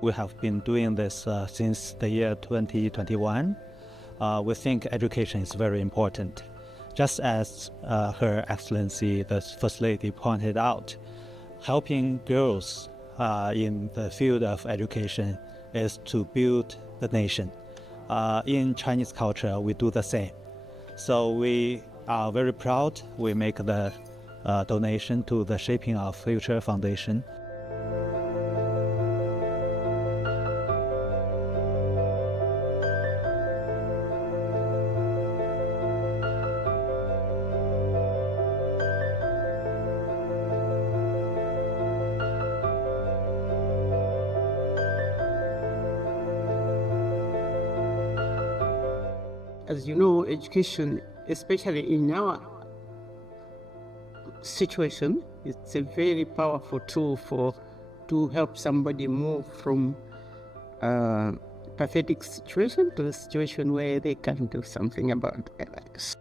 We have been doing this since the year 2021. We think education is very important. Just as Her Excellency, the First Lady, pointed out, helping girls in the field of education is to build the nation. In Chinese culture, we do the same. So we are very proud. We make the donation to the Shaping Our Future Foundation. As you know, education, especially in our situation, it's a very powerful tool to help somebody move from a pathetic situation to a situation where they can do something about their lives.